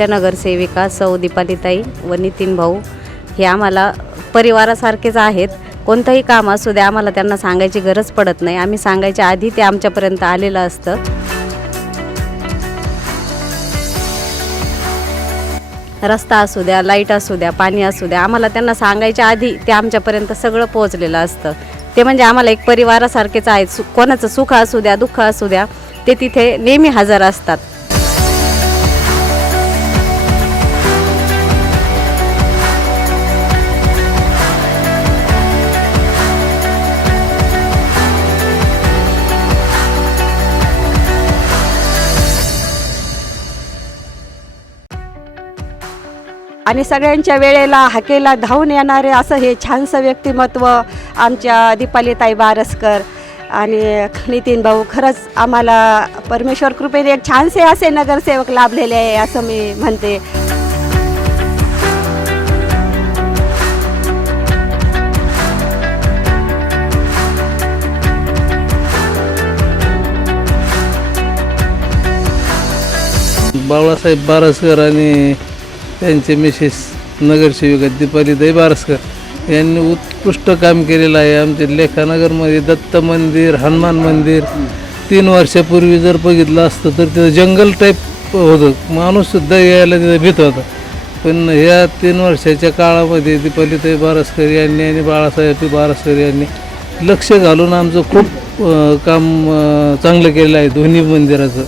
आमच्या नगरसेविका सौ दीपालीताई व नितीन भाऊ हे आम्हाला परिवारासारखेच आहेत. कोणतंही काम असू द्या आम्हाला त्यांना सांगायची गरज पडत नाही. आम्ही सांगायच्या आधी ते आमच्यापर्यंत आलेलं असतं. रस्ता असू द्या लाइट असू द्या पाणी असू द्या आम्हाला त्यांना सांगायच्या आधी ते आमच्यापर्यंत सगळं पोहोचलेलं असतं. ते म्हणजे आम्हाला एक परिवारासारखेच आहेत. सु कोणाचं सुख असू द्या दुःख असू द्या ते तिथे नेहमी हजर असतात. आणि सगळ्यांच्या वेळेला हाकेला धावून येणारे असं हे छानसं व्यक्तिमत्व आमच्या दीपालीताई बारसकर आणि नितीन भाऊ. खरंच आम्हाला परमेश्वर कृपेने एक छानसे असे नगरसेवक लाभलेले आहे असं मी म्हणते. बाळासाहेब बारसकर आणि त्यांचे मिसेस नगरसेविका दीपालीताई बारसकर यांनी उत्कृष्ट काम केलेलं आहे. आमच्या लेखानगरमध्ये दत्त मंदिर हनुमान मंदिर. तीन वर्षापूर्वी जर बघितलं असतं तर तिथं जंगल टाईप होतं. माणूससुद्धा यायला तिथं भीत होता. पण ह्या तीन वर्षाच्या काळामध्ये दीपालीताई बारसकर यांनी आणि बाळासाहेब बारसकर यांनी लक्ष घालून आमचं खूप काम चांगलं केलं आहे. दोन्ही मंदिराचं.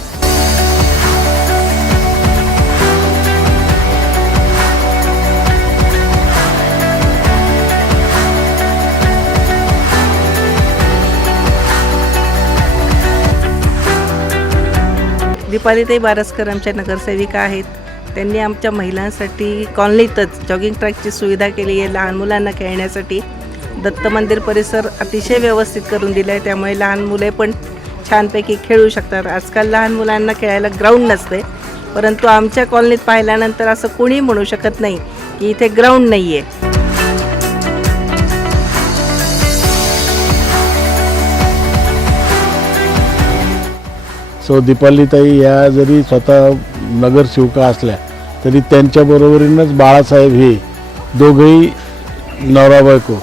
दीपालीताई बारसकर आमच्या नगरसेविका आहेत. त्यांनी आमच्या महिलांसाठी कॉलनीतच जॉगिंग ट्रॅकची सुविधा केली आहे लहान मुलांना खेळण्यासाठी. दत्त मंदिर परिसर अतिशय व्यवस्थित करून दिला आहे त्यामुळे लहान मुले पण छानपैकी खेळू शकतात. आजकाल लहान मुलांना खेळायला ग्राउंड नसते. परंतु आमच्या कॉलनीत पाहिल्यानंतर असं कोणी म्हणू शकत नाही की इथे ग्राउंड नाही आहे सो दीपालीताई या जरी स्वतः नगरसेविका असल्या तरी त्यांच्याबरोबरीनंच बाळासाहेब हे दोघेही नवरा बायको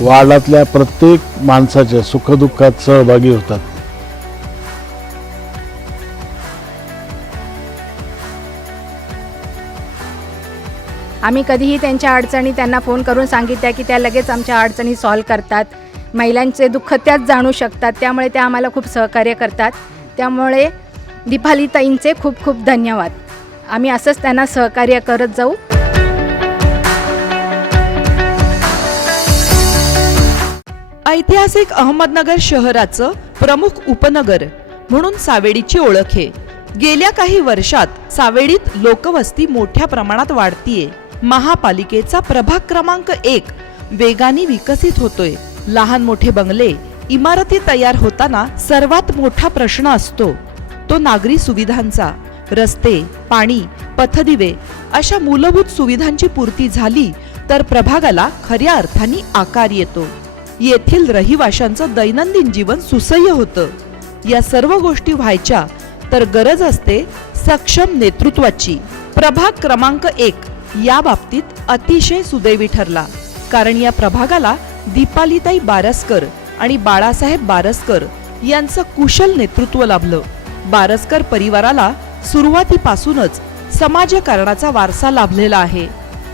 वार्डातल्या प्रत्येक माणसाच्या सुखदुःखात सहभागी होतात. आम्ही कधीही त्यांच्या अडचणी त्यांना फोन करून सांगितल्या की त्या लगेच आमच्या अडचणी सॉल्व्ह करतात. महिलांचे दुःख त्याच जाणू शकतात त्यामुळे त्या आम्हाला खूप सहकार्य करतात. त्यामुळे दीपालीताईंचे खूप खूप धन्यवाद. आम्ही असंच त्यांना सहकार्य करत जाऊ. ऐतिहासिक अहमदनगर शहराचं प्रमुख उपनगर म्हणून सावेडीची ओळख आहे. गेल्या काही वर्षात सावेडीत लोकवस्ती मोठ्या प्रमाणात वाढतीये. महापालिकेचा प्रभाग क्रमांक एक वेगाने विकसित होतोय. लहान मोठे बंगले इमारती तयार होताना सर्वात मोठा प्रश्न असतो तो नागरी सुविधांचा. रस्ते पाणी पथदिवे अशा मूलभूत सुविधांची पूर्ती झाली तर प्रभागाला खऱ्या अर्थाने आकार येतो. येथील रहिवाशांचं दैनंदिन जीवन सुसह्य होतं. या सर्व गोष्टी व्हायच्या तर गरज असते सक्षम नेतृत्वाची. प्रभाग क्रमांक एक या बाबतीत अतिशय सुदैवी ठरला. कारण या प्रभागाला दीपालीताई बारसकर आणि बाळासाहेब बारसकर यांचं कुशल नेतृत्व लाभलं. बारसकर परिवाराला सुरुवातीपासूनच समाजकारणाचा वारसा लाभलेला आहे.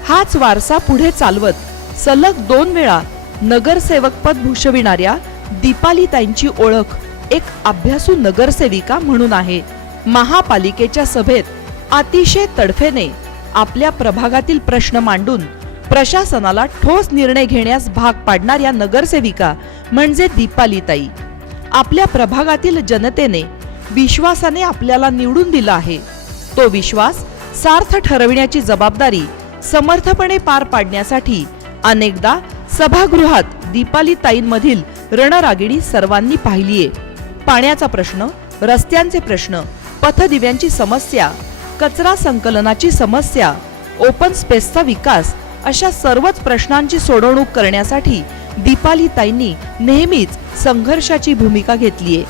हाच वारसा पुढे चालवत सलग दोन वेळा नगरसेवकपद भूषविणाऱ्या दीपालीताईंची ओळख एक अभ्यासू नगरसेविका म्हणून आहे. महापालिकेच्या सभेत अतिशय तडफेने आपल्या प्रभागातील प्रश्न मांडून प्रशासनाला ठोस निर्णय घेण्यास भाग पाडणाऱ्या नगरसेविका म्हणजे दीपालीताई. आपल्या प्रभागातील जनतेने विश्वासाने आपल्याला निवडून दिला आहे. तो विश्वास सार्थ ठरविण्याची जबाबदारी समर्थपणे पार पाडण्यासाठी अनेकदा सभागृहात दीपालीताईंमधील रणरागिणी सर्वांनी पाहिलीये पाण्याचा प्रश्न रस्त्यांचे प्रश्न पथदिव्यांची समस्या कचरा संकलनाची समस्या ओपन स्पेसचा विकास अशा सर्वच प्रश्नांची सोडवणूक करण्यासाठी दीपालीताईंनी नेहमीच संघर्षाची भूमिका घेतलीये.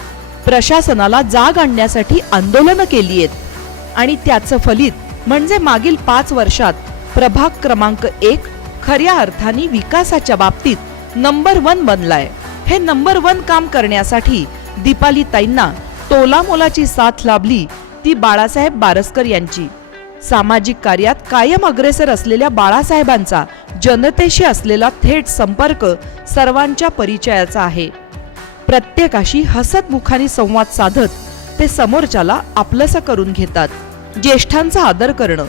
प्रशासनाला जाग आणण्यासाठी आंदोलनं केली आहेत आणि त्याचं फलित म्हणजे मागील पाच वर्षात प्रभाग क्रमांक एक खऱ्या अर्थाने विकासाच्या बाबतीत नंबर वन बनलाय. हे नंबर वन काम करण्यासाठी दीपाली ताईंना तोलामोलाची साथ लाभली ती बाळासाहेब बारसकर यांची. सामाजिक कार्यात कायम अग्रेसर असलेल्या बाळासाहेबांचा जनतेशी असलेला थेट संपर्क सर्वांच्या परिचयाचा आहे. प्रत्येकाशी हसतमुखाने संवाद साधत ते समोरच्याला आपलंसं करून घेतात. ज्येष्ठांचा आदर करणं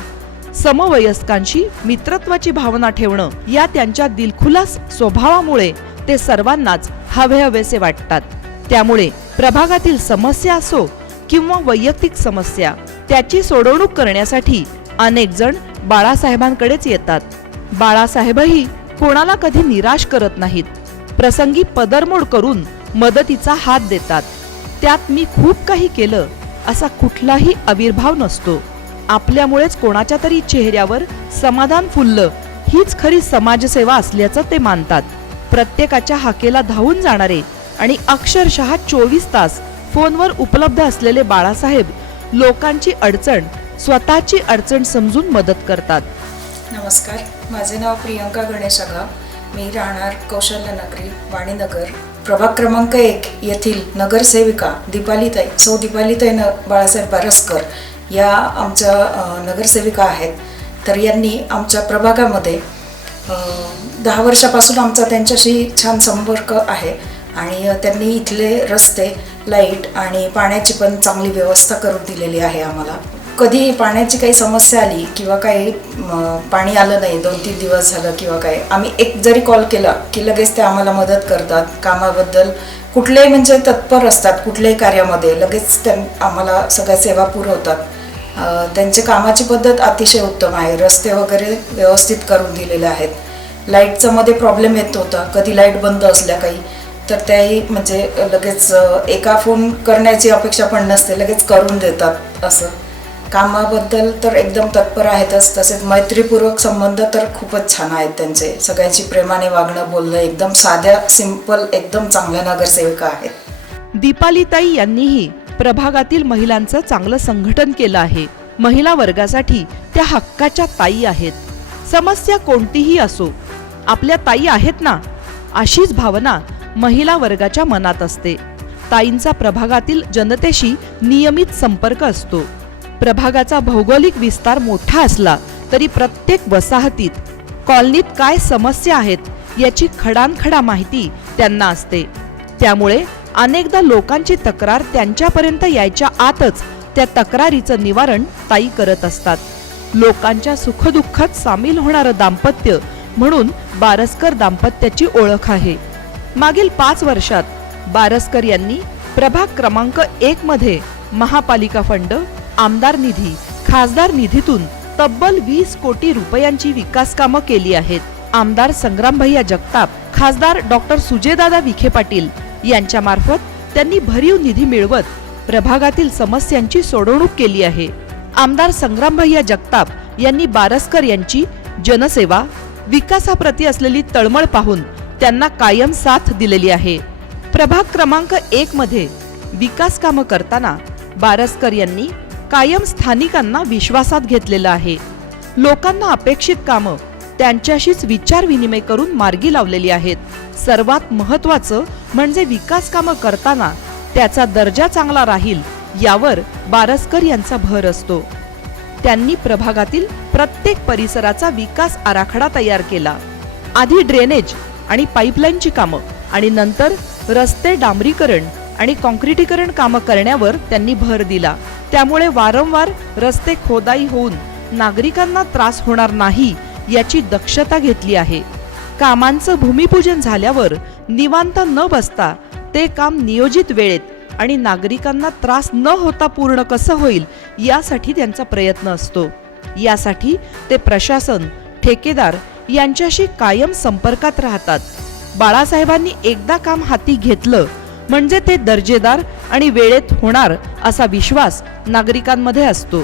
समवयस्कांशी मित्रत्वाची भावना ठेवणं या त्यांच्या दिलखुलास स्वभावामुळे ते सर्वांनाच हवे हवेसे वाटतात. त्यामुळे प्रभागातील समस्या असो किंवा वैयक्तिक समस्या त्याची सोडवणूक करण्यासाठी अनेक जण बाळासाहेबांकडेच येतात. बाळासाहेबही कोणाला कधी निराश करत नाहीत. प्रसंगी पदरमोड करून मदतीचा हात देतात. त्यात मी खूप काही केलं असा कुठलाही आविर्भाव नसतो. आपल्यामुळेच कोणाच्या तरी चेहऱ्यावर समाधान फुललं हीच खरी समाजसेवा असल्याचं ते मानतात. प्रत्येकाच्या हाकेला धावून जाणारे आणि अक्षरशः चोवीस तास फोनवर उपलब्ध असलेले बाळासाहेब लोकांची अडचण स्वतःची अडचण समजून मदत करतात. नमस्कार माझे नाव प्रियंका गणेश आगाव. मी राहणार कौशल्यनगरी वाणीनगर. प्रभाग क्रमांक एक येथील नगरसेविका दीपालीताई सौ दीपालीताई न बाळासाहेब बारसकर या आमच्या नगरसेविका आहेत. तर यांनी आमच्या प्रभागामध्ये दहा वर्षापासून आमचा त्यांच्याशी छान संपर्क आहे आणि त्यांनी इथले रस्ते लाइट आणि पाण्याची पण चांगली व्यवस्था करून दिलेली आहे आम्हाला. कधी पाण्याची काही समस्या आली किंवा काही पाणी आलं नाही दोन तीन दिवस झालं किंवा काय आम्ही एक जरी कॉल केला की लगेच ते आम्हाला मदत करतात कामाबद्दल. कुठलेही म्हणजे तत्पर असतात कुठल्याही कार्यामध्ये लगेच त्यां आम्हाला सगळ्या सेवा पुरवतात त्यांचे कामाची पद्धत अतिशय उत्तम आहे रस्ते वगैरे व्यवस्थित करून दिलेले आहेत. लाईटचा मध्ये प्रॉब्लेम येत होता कधी लाइट बंद असल्या काही तर त्याही म्हणजे लगेच एका फोन करण्याची अपेक्षा पण नसते लगेच करून देतात असं. कामाबद्दल तर एकदम तत्पर आहेतच तसेच मैत्रीपूर्वक संबंध तर खूपच छान आहेत त्यांचे. सगळ्यांची प्रेमाने वागणं बोलणं एकदम साध्या सिंपल एकदम चांगल्या नगरसेविका आहेत. दीपालीताई यांनीही प्रभागातील महिलांचं चांगलं संघटन केलं आहे. महिला वर्गासाठी त्या हक्काच्या ताई आहेत. समस्या कोणतीही असो आपल्या ताई आहेत ना? अशीच भावना महिला वर्गाच्या मनात असते. ताईंचा प्रभागातील जनतेशी नियमित संपर्क असतो. प्रभागाचा भौगोलिक विस्तार मोठा असला तरी प्रत्येक वसाहतीत कॉलनीत काय समस्या आहेत याची खडानखडा माहिती त्यांना असते. त्यामुळे अनेकदा लोकांची तक्रार त्यांच्यापर्यंत यायच्या आतच त्या तक्रारीचं निवारण ताई करत असतात. लोकांच्या सुखदुःखात सामील होणारं दाम्पत्य म्हणून बारसकर दाम्पत्याची ओळख आहे. मागील पाच वर्षात बारसकर यांनी प्रभाग क्रमांक एक मध्ये महापालिका फंड आमदार निधी खासदार निधीतून तब्बल वीस कोटी रुपयांची विकास कामं केली आहेत. आमदार संग्रामभैया जगताप खासदार डॉक्टर सुजयदादा विखे पाटील यांच्या मार्फत त्यांनी भरीव निधी मिळवत प्रभागातील समस्यांची सोडवणूक केली आहे. आमदार संग्रामभैया जगताप यांनी बारसकर यांची जनसेवा विकासाप्रती असलेली तळमळ पाहून त्यांना कायम साथ दिलेली आहे. प्रभाग क्रमांक एक मध्ये विकास कामं करताना बारसकर यांनी कायम स्थानिकांना विश्वासात घेतलेलं आहे. लोकांना अपेक्षित कामं त्यांच्याशीच विचार विनिमय करून मार्गी लावलेली आहेत. सर्वात महत्वाचं म्हणजे विकास कामं करताना त्याचा दर्जा चांगला राहील यावर बारसकर यांचा भर असतो. त्यांनी प्रभागातील प्रत्येक परिसराचा विकास आराखडा तयार केला. आधी ड्रेनेज आणि पाईपलाईनची कामं आणि नंतर रस्ते डांबरीकरण आणि कॉन्क्रिटीकरण कामं करण्यावर त्यांनी भर दिला. त्यामुळे वारंवार रस्ते खोदाई होऊन नागरिकांना त्रास होणार नाही याची दक्षता घेतली आहे. कामांचं भूमिपूजन झाल्यावर निवांत न बसता ते काम नियोजित वेळेत आणि नागरिकांना त्रास न होता पूर्ण कसं होईल यासाठी त्यांचा प्रयत्न असतो. यासाठी ते प्रशासन ठेकेदार यांच्याशी कायम संपर्कात राहतात. बाळासाहेबांनी एकदा काम हाती घेतलं म्हणजे ते दर्जेदार आणि वेळेत होणार असा विश्वास नागरिकांमध्ये असतो.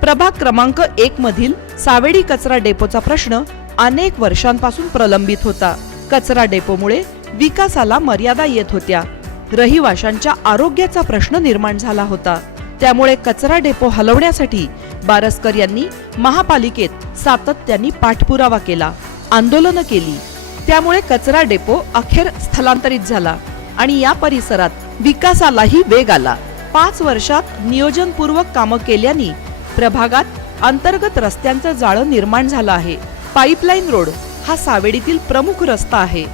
प्रभाग क्रमांक एक मधील सावेडी कचरा डेपोचा प्रश्न अनेक वर्षांपासून प्रलंबित होता. कचरा डेपोमुळे विकासाला मर्यादा येत होत्या. रहिवाशांच्या आरोग्याचा प्रश्न निर्माण झाला होता. त्यामुळे कचरा डेपो हलवण्यासाठी बारसकर यांनी महापालिकेत सातत्याने पाठपुरावा केला आंदोलनं केली. त्यामुळे कचरा डेपो अखेर स्थलांतरित झाला आणि या परिसरात विकासालाही वेग आला. पाच वर्षात नियोजनपूर्वक कामं केल्याने प्रभागात अंतर्गत रस्त्यांचं जाळं निर्माण झालं आहे. पाईपलाईन रोड हा सावेडीतील प्रमुख रस्ता आहे.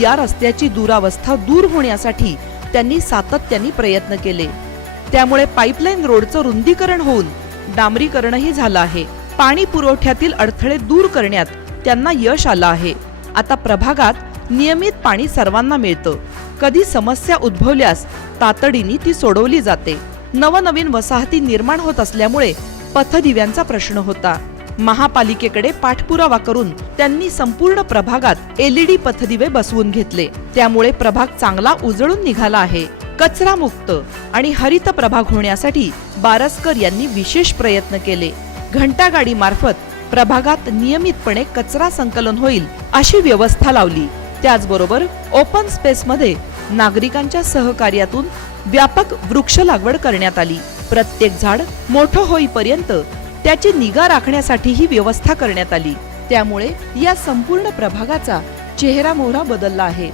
या रस्त्याची दुरावस्था दूर होण्यासाठी त्यांनी सातत्याने प्रयत्न केले. त्यामुळे पाईपलाईन रोडचं रुंदीकरण होऊन डांबरीकरणही झालं आहे. पाणी पुरवठ्यातील अडथळे दूर करण्यात त्यांना यश आलं आहे. आता प्रभागात नियमित पाणी सर्वांना मिळतं. कधी समस्या उद्भवल्यास तातडीने ती सोडवली जाते. नवनवीन वसाहती निर्माण होत असल्यामुळे पथदिव्यांचा प्रश्न होता. महापालिकेकडे पाठपुरावा करून त्यांनी संपूर्ण प्रभागात एलईडी पथदिवे बसवून घेतले. त्यामुळे प्रभाग चांगला उजळून निघाला आहे. कचरा मुक्त आणि हरित प्रभाग होण्यासाठी बारसकर यांनी विशेष प्रयत्न केले. घंटागाडी मार्फत प्रभागात नियमितपणे कचरा संकलन होईल अशी व्यवस्था लावली. त्याचबरोबर ओपन स्पेसमध्ये नागरिकांच्या सहकार्यातून व्यापक वृक्ष लागवड करण्यात आली. प्रत्येक झाड मोठं होईपर्यंत त्याची निगा राखण्यासाठीही व्यवस्था करण्यात आली. त्यामुळे या संपूर्ण प्रभागाचा चेहरा मोहरा बदलला आहे.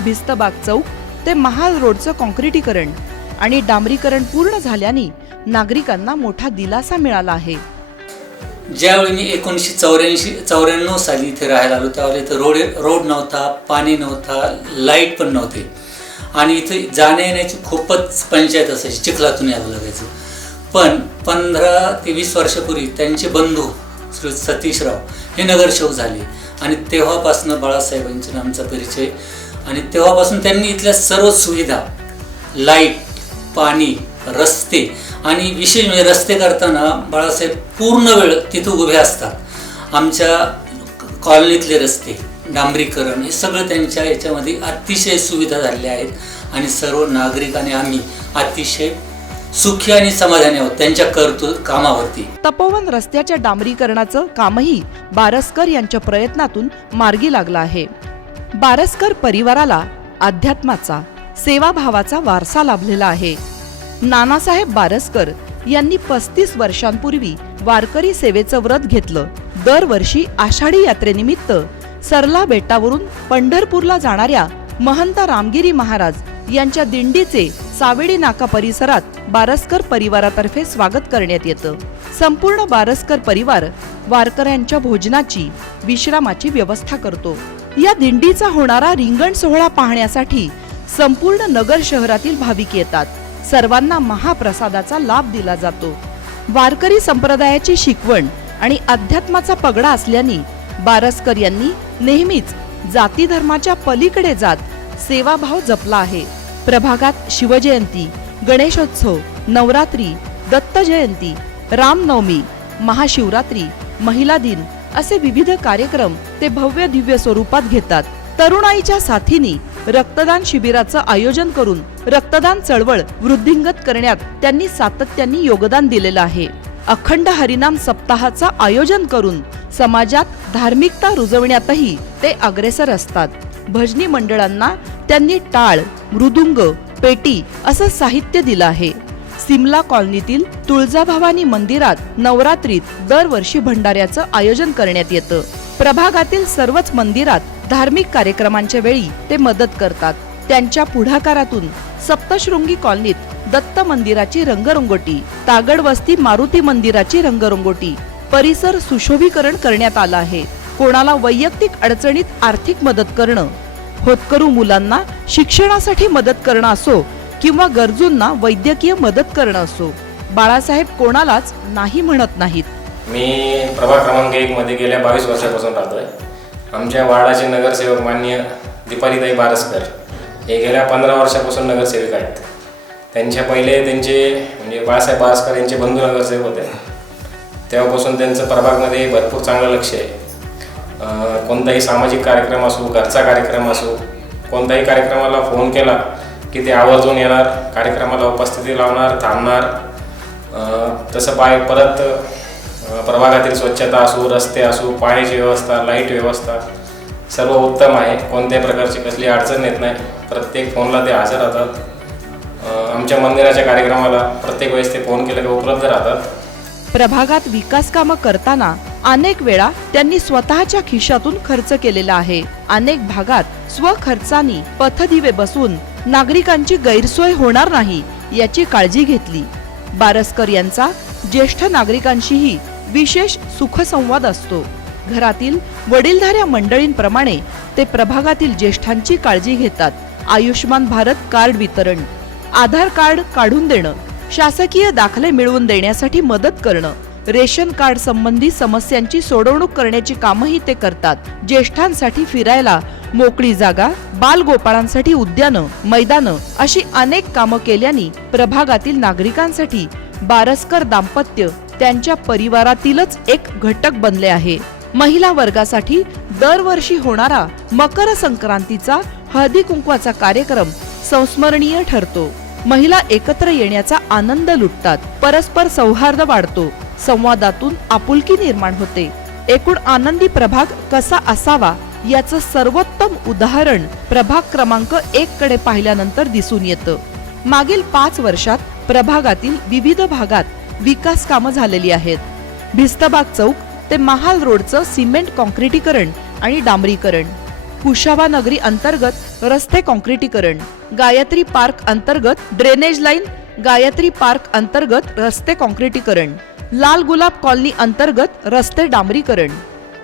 भिस्तबाग चौक ते महाल रोडचं कॉन्क्रिटीकरण आणि डांबरीकरण पूर्ण झाल्याने नागरिकांना मोठा दिलासा मिळाला आहे. ज्यावेळी मी एकोणीसशे चौऱ्याऐंशी चौऱ्याण्णव साली इथे राहायला आलो त्यावेळी इथं रोड रोड नव्हता पाणी नव्हता लाइट पण नव्हते. आणि इथे जाण्या येण्याची खूपच पंचायत असायची चिखलातून यावं लागायचं. पण पंधरा ते वीस वर्षापूर्वी त्यांचे बंधू श्री सतीशराव हे नगरसेवक झाले. आणि तेव्हापासून बाळासाहेबांचा आमचा परिचय आणि तेव्हापासून त्यांनी इथल्या सर्व सुविधा लाइट पाणी रस्ते आणि विशेष म्हणजे रस्ते करताना बाळासाहेब पूर्ण वेळ तिथं उभे असतात. आमच्या कॉलनीतले रस्ते डांबरीकरण हे सगळं त्यांच्या याच्यामध्ये अतिशय सुविधा झालेल्या आहेत आणि सर्व नागरिक आणि आम्ही अतिशय सुखी आणि समाधानी आहोत त्यांच्या कर्तृ कामावरती. तपोवन रस्त्याच्या डांबरीकरणाचं कामही बारसकर यांच्या प्रयत्नातून मार्गी लागलं आहे. बारसकर परिवाराला अध्यात्माचा सेवाभावाचा वारसा लाभलेला आहे. नानासाहेब बारसकर यांनी पस्तीस वर्षांपूर्वी वारकरी सेवेचं व्रत घेतलं. दरवर्षी आषाढी यात्रेनिमित्त सरला बेटावरून पंढरपूरला जाणाऱ्या महंत रामगिरी महाराज यांच्या दिंडीचे सावेडी नाका परिसरात बारसकर परिवारातर्फे स्वागत करण्यात येतं. संपूर्ण बारसकर परिवार वारकऱ्यांच्या भोजनाची विश्रामाची व्यवस्था करतो. या दिंडीचा होणारा रिंगण सोहळा पाहण्यासाठी संपूर्ण नगर शहरातील भाविक येतात. सर्वांना महाप्रसादाचा लाभ दिला जातो. वारकरी संप्रदायाची शिकवण आणि अध्यात्माचा पगडा असल्याने बारसकर यांनी नेहमीच जाती धर्माच्या पलीकडे जात सेवाभाव जपला आहे. प्रभागात शिवजयंती गणेशोत्सव नवरात्री दत्त जयंती रामनवमी महाशिवरात्री महिला दिन असे विविध कार्यक्रम ते भव्य दिव्य स्वरूपात घेतात. तरुणाईच्या साथीने रक्तदान शिबिराचं आयोजन करून रक्तदान चळवळ वृद्धिंगत करण्यात त्यांनी सातत्याने योगदान दिलेलं आहे. अखंड हरिनाम सप्ताहाचं आयोजन करून समाजात धार्मिकता रुजवण्यातही ते अग्रेसर असतात. भजनी मंडळांना त्यांनी टाळ मृदुंग पेटी असं साहित्य दिलं आहे. सिमला कॉलनीतील तुळजाभवानी मंदिरात नवरात्रीत दरवर्षी भंडाऱ्याचं आयोजन करण्यात येतं. प्रभागातील सर्वच मंदिरात धार्मिक कार्यक्रमांच्या वेळी ते मदत करतात. त्यांच्या पुढाकारातून सप्तशृंगी कॉलनीत दत्त मंदिराची रंगरंगोटी तागड वस्ती मारुती मंदिराची रंगरंगोटी परिसर सुशोभीकरण करण्यात आलं आहे. कोणाला वैयक्तिक अडचणीत आर्थिक मदत करणं होतकरू मुलांना शिक्षणासाठी मदत करणं असो किंवा गरजूंना वैद्यकीय मदत करणं असो. बाळासाहेब कोणालाच नाही म्हणत नाहीत. मी प्रभाग क्रमांक एकमध्ये गेल्या बावीस वर्षापासून राहतोय. आमच्या वार्डाचे नगरसेवक मान्य दीपालीताई बारसकर हे गेल्या पंधरा वर्षापासून नगरसेवक आहेत. त्यांच्या पहिले त्यांचे म्हणजे बाळासाहेब बारसकर यांचे बंधू नगरसेवक होते. तेव्हापासून त्यांचं प्रभागमध्ये भरपूर चांगलं लक्ष आहे. कोणताही सामाजिक कार्यक्रम असो घरचा कार्यक्रम असो कोणत्याही कार्यक्रमाला फोन केला की ते आवर्जून येणार कार्यक्रमाला उपस्थिती लावणार थांबणार. तसं पाय परत प्रभागातील स्वच्छता असू रस्ते असू पाण्याची व्यवस्था लाइट व्यवस्था सर्व उत्तम आहे. कोणत्याही प्रकारची कसली अडचण येत नाही. प्रत्येक फोनला ते हजर राहतात. आमच्या मंदिराच्या कार्यक्रमाला प्रत्येक वेळेस ते फोन केलं की उपलब्ध राहतात. प्रभागात विकास कामं करताना अनेक वेळा त्यांनी स्वतःच्या खिशातून खर्च केलेला आहे. अनेक भागात स्वखर्चानी पथदिवे बसून नागरिकांची गैरसोय होणार नाही याची काळजी घेतली. बारसकर यांचा ज्येष्ठ नागरिकांशीही विशेष सुखसंवाद असतो. घरातील वडीलधाऱ्या मंडळींप्रमाणे ते प्रभागातील ज्येष्ठांची काळजी घेतात. आयुष्यमान भारत कार्ड वितरण आधार कार्ड काढून देणं शासकीय दाखले मिळवून देण्यासाठी मदत करणं रेशन कार्ड संबंधी समस्यांची सोडवणूक करण्याची कामही ते करतात. ज्येष्ठांसाठी फिरायला मोकळी जागा बालगोपाळांसाठी उद्यानं मैदानं अशी अनेक कामं केल्याने प्रभागातील नागरिकांसाठी बारसकर दाम्पत्य त्यांच्या परिवारातीलच एक घटक बनले आहे. महिला वर्गासाठी दरवर्षी होणारा मकर संक्रांतीचा हळदी कुंकवाचा कार्यक्रम संस्मरणीय ठरतो. महिला एकत्र येण्याचा आनंद लुटतात परस्पर सौहार्द वाढतो संवादातून आपुलकी निर्माण होते. एकूण आनंदी प्रभाग कसा असावा याचं सर्वोत्तम उदाहरण प्रभाग क्रमांक एक कडे पाहिल्यानंतर दिसून येतं. मागील पाच वर्षात प्रभागातील विविध भागात विकास कामं झालेली आहेत. भिस्तबाग चौक ते महाल रोडचं सिमेंट कॉन्क्रिटीकरण आणि डांबरीकरण. कुशावा नगरी अंतर्गत रस्ते कॉन्क्रिटीकरण गायत्री पार्क अंतर्गत ड्रेनेज लाईन गायत्री पार्क अंतर्गत रस्ते कॉन्क्रिटीकरण लाल गुलाब कॉलनी अंतर्गत रस्ते डांबरीकरण.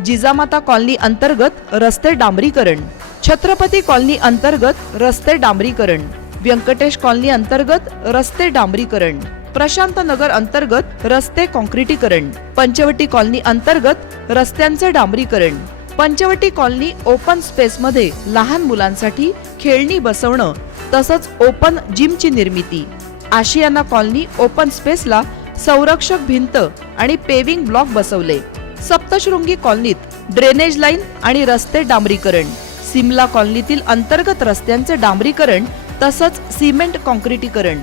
जिजामाता कॉलनी अंतर्गत रस्ते डांबरीकरण. छत्रपती कॉलनी अंतर्गत रस्ते डांबरीकरण. व्यंकटेश कॉलनी अंतर्गत रस्ते डांबरीकरण. प्रशांत नगर अंतर्गत रस्ते कॉन्क्रिटीकरण पंचवटी कॉलनी अंतर्गत रस्त्यांचे डांबरीकरण. पंचवटी कॉलनी ओपन स्पेसमध्ये लहान मुलांसाठी खेळणी बसवणं तसंच ओपन जिमची निर्मिती. आशियाना कॉलनी ओपन स्पेसला संरक्षक भिंत आणि पेविंग ब्लॉक बसवले. सप्तशृंगी कॉलनीत ड्रेनेज लाईन आणि रस्ते डांबरीकरण. सिमला कॉलनीतील अंतर्गत रस्त्यांचे डांबरीकरण तसंच सिमेंट कॉन्क्रिटीकरण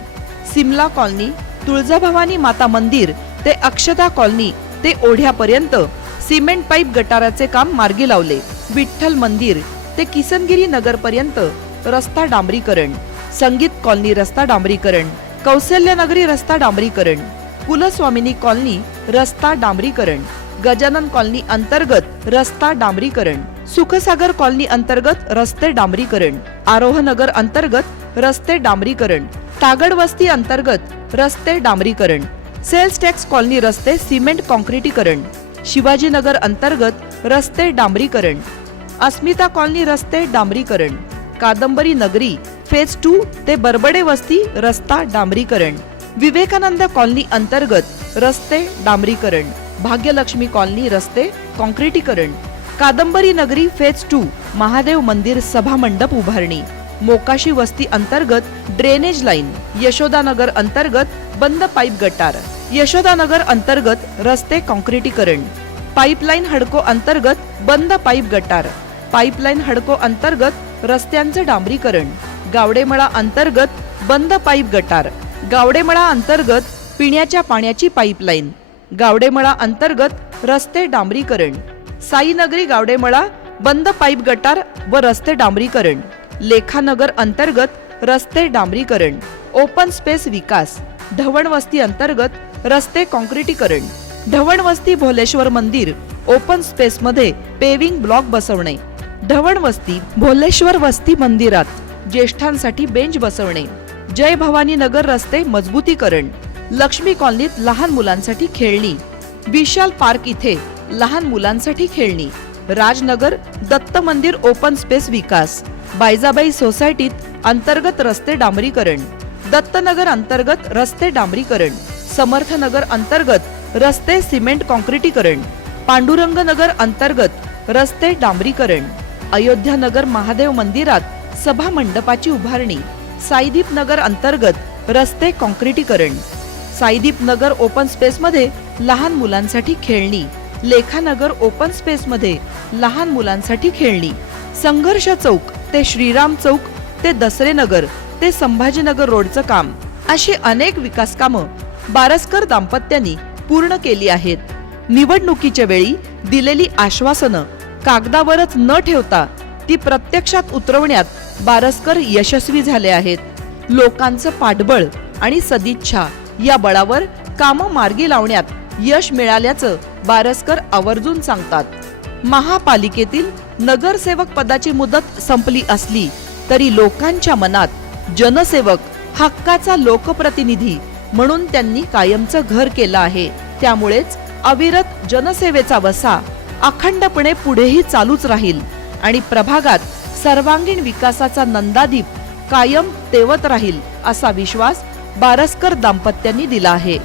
सिमला कॉलनी तुळजाभवानी माता मंदिर ते अक्षता कॉलनी ते ओढ्यापर्यंत सिमेंट पाईप गटाराचे काम मार्गी लावले. विठ्ठल मंदिर ते किसनगिरी नगरपर्यंत रस्ता डांबरीकरण. संगीत कॉलनी रस्ता डांबरीकरण. कौशल्यनगरी रस्ता डांबरीकरण. कुलस्वामिनी कॉलनी रस्ता डांबरीकरण. गजानन कॉलनी अंतर्गत रस्ता डांबरीकरण सुखसागर कॉलनी अंतर्गत रस्ते डांबरीकरण आरोहनगर अंतर्गत रस्ते डांबरीकरण तागड वस्ती अंतर्गत रस्ते डांबरीकरण सेल्स टॅक्स कॉलनी रस्ते सिमेंट कॉन्क्रिटीकरण शिवाजीनगर अंतर्गत रस्ते डांबरीकरण अस्मिता कॉलनी रस्ते डांबरीकरण कादंबरी नगरी फेज टू ते बरबडे वस्ती रस्ता डांबरीकरण विवेकानंद कॉलनी अंतर्गत रस्ते डांबरीकरण. भाग्यलक्ष्मी कॉलनी रस्ते कॉन्क्रिटीकरण. कादंबरी नगरी फेज टू महादेव मंदिर सभा मंडप उभारणी. मोकाशी वस्ती अंतर्गत ड्रेनेज लाईन यशोदानगर अंतर्गत बंद पाईप गटार. यशोदानगर अंतर्गत रस्ते कॉन्क्रिटीकरण. पाईपलाईन हडको अंतर्गत बंद पाईप गटार. पाईपलाईन हडको अंतर्गत रस्त्यांचे डांबरीकरण. गावडेमळा अंतर्गत बंद पाईप गटार. गावडेमळा अंतर्गत पिण्याच्या पाण्याची पाईपलाईन. गावडेमळा अंतर्गत रस्ते डांबरीकरण. साईनगरी गावडेमळा बंद पाईप गटार व रस्ते डांबरीकरण. लेखानगर अंतर्गत रस्ते डांबरीकरण. ओपन स्पेस विकास. ढवणवस्ती अंतर्गत रस्ते कॉन्क्रिटीकरण ढवणवस्ती भोलेश्वर मंदिर ओपन स्पेसमध्ये पेविंग ब्लॉक बसवणे. ढवणवस्ती भोलेश्वर वस्ती मंदिरात ज्येष्ठांसाठी बेंच बसवणे. जय भवानी नगर रस्ते मजबूतीकरण. लक्ष्मी कॉलनीत लहान मुलांसाठी खेळणी. विशाल पार्क इथे लहान मुलांसाठी खेळणी. राजनगर दत्त मंदिर ओपन स्पेस विकास. बायजाबाई सोसायटीत अंतर्गत रस्ते डांबरीकरण. दत्तनगर अंतर्गत रस्ते डांबरीकरण. समर्थनगर अंतर्गत रस्ते सिमेंट कॉन्क्रिटीकरण पांडुरंग नगर अंतर्गत रस्ते डांबरीकरण. अयोध्या नगर महादेव मंदिरात सभा मंडपाची उभारणी. साईदीप नगर अंतर्गत रस्ते कॉन्क्रिटीकरण साईदीप नगर ओपन स्पेसमध्ये लहान मुलांसाठी खेळणी. लेखानगर ओपन स्पेसमध्ये लहान मुलांसाठी खेळणी. संघर्ष चौक ते श्रीराम चौक ते दसरे नगर ते संभाजीनगर रोडचं काम. अशी अनेक विकास कामं बारसकर दाम्पत्यांनी पूर्ण केली आहेत. निवडणुकीच्या वेळी दिलेली आश्वासनं कागदावरच न ठेवता ती प्रत्यक्षात उतरवण्यात बारसकर यशस्वी झाले आहेत. लोकांचं पाठबळ आणि सदिच्छा या बळावर कामं मार्गी लावण्यात यश मिळाल्याचं बारसकर आवर्जून सांगतात. महापालिकेतील नगरसेवक पदाची मुदत संपली असली तरी लोकांच्या मनात जनसेवक हक्काचा लोकप्रतिनिधी म्हणून त्यांनी कायमचं घर केलं आहे. त्यामुळेच अविरत जनसेवेचा वसा अखंडपणे पुढेही चालूच राहील आणि प्रभागात सर्वांगीण विकासाचा नंदादीप कायम तेवत राहील असा विश्वास बारसकर दाम्पत्यांनी दिला आहे.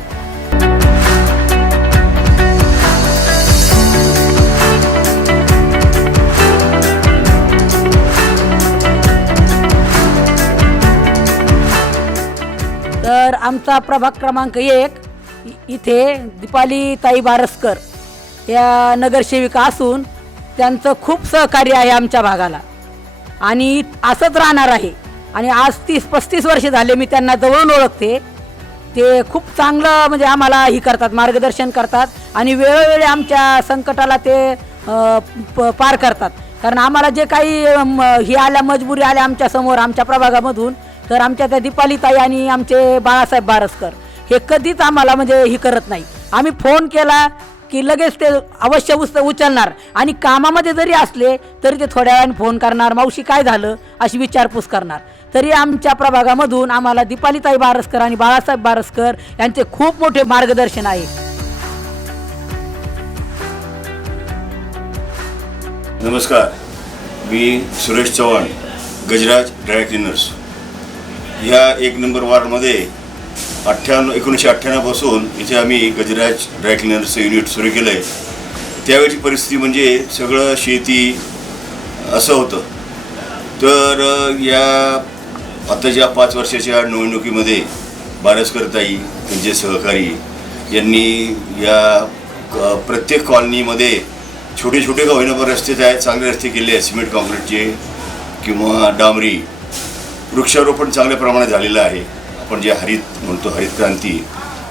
तर आमचा प्रभाग क्रमांक एक इथे दीपाली ताई बारसकर या नगरसेविका असून त्यांचं खूप सहकार्य आहे आमच्या भागाला. आणि असंच राहणार आहे. आणि आज तीस पस्तीस वर्ष झाले मी त्यांना जवळून ओळखते. ते खूप चांगलं म्हणजे आम्हाला ही करतात मार्गदर्शन करतात आणि वेळोवेळी आमच्या संकटाला ते प- पार करतात. कारण आम्हाला जे काही हे आल्या मजबुरी आल्या आमच्यासमोर आमच्या प्रभागामधून तर आमच्या त्या दीपाली ताई आणि आमचे बाळासाहेब बारसकर हे कधीच आम्हाला म्हणजे ही करत नाही. आम्ही फोन केला की लगेच ते अवश्य उच उचलणार. आणि कामामध्ये जरी असले तरी ते थोड्या वेळाने फोन करणार. मावशी काय झालं? अशी विचारपूस करणार. तरी आमच्या प्रभागामधून आम्हाला दीपालीताई बारसकर आणि बाळासाहेब बारसकर यांचे खूप मोठे मार्गदर्शन आहे. नमस्कार. मी सुरेश चव्हाण गजराज ड्राय क्लिनर्स. ह्या एक नंबर वार्डमध्ये अठ्ठ्याण्णव एकोणीसशे अठ्ठ्याण्णवपासून इथे आम्ही गजराज ड्राय क्लिनरचं युनिट सुरू केलं आहे. त्यावेळची परिस्थिती म्हणजे सगळं शेती असं होतं. तर या आताच्या पाच वर्षाच्या निवडणुकीमध्ये बारसकरताई त्यांचे सहकारी यांनी या प्रत्येक कॉलनीमध्ये छोटे छोटे का रस्ते आहेत चांगले रस्ते केले आहेत. सिमेंट कॉन्क्रीटचे किंवा डांबरी. वृक्षारोपण चांगल्या प्रमाणात झालेलं आहे. आपण जे हरित म्हणतो हरित क्रांती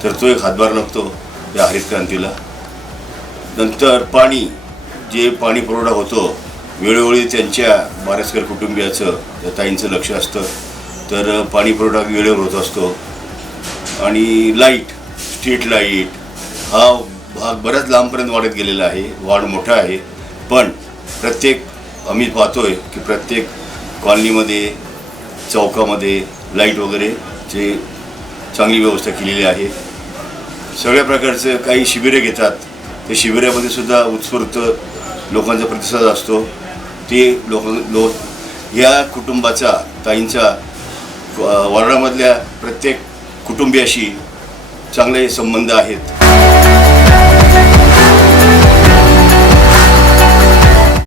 तर तो एक हातभार लागतो या हरित क्रांतीला नंतर पाणी जे पाणी पुरवठा होतो वेळोवेळी त्यांच्या बारसकर कुटुंबियाचं त्या ताईंचं लक्ष असतं. तर पाणी पुरवठा वेळेवर होत असतो. आणि लाइट स्ट्रीट लाइट हा भाग बऱ्याच लांबपर्यंत वाढत गेलेला आहे. वाढ मोठा आहे. पण प्रत्येक आम्ही पाहतोय की प्रत्येक कॉलनीमध्ये चौकामध्ये लाइट वगैरे चे चांगली व्यवस्था केलेली आहे. सगळ्या प्रकारचं काही शिबिरे घेतात. ते शिबिरामध्ये सुद्धा उत्स्फूर्त लोकांचा प्रतिसाद असतो. ते लोक लोक या कुटुंबाचा ताईंचा अ, प्रत्येक कुटुंबियाशी चांगले संबंध आहेत.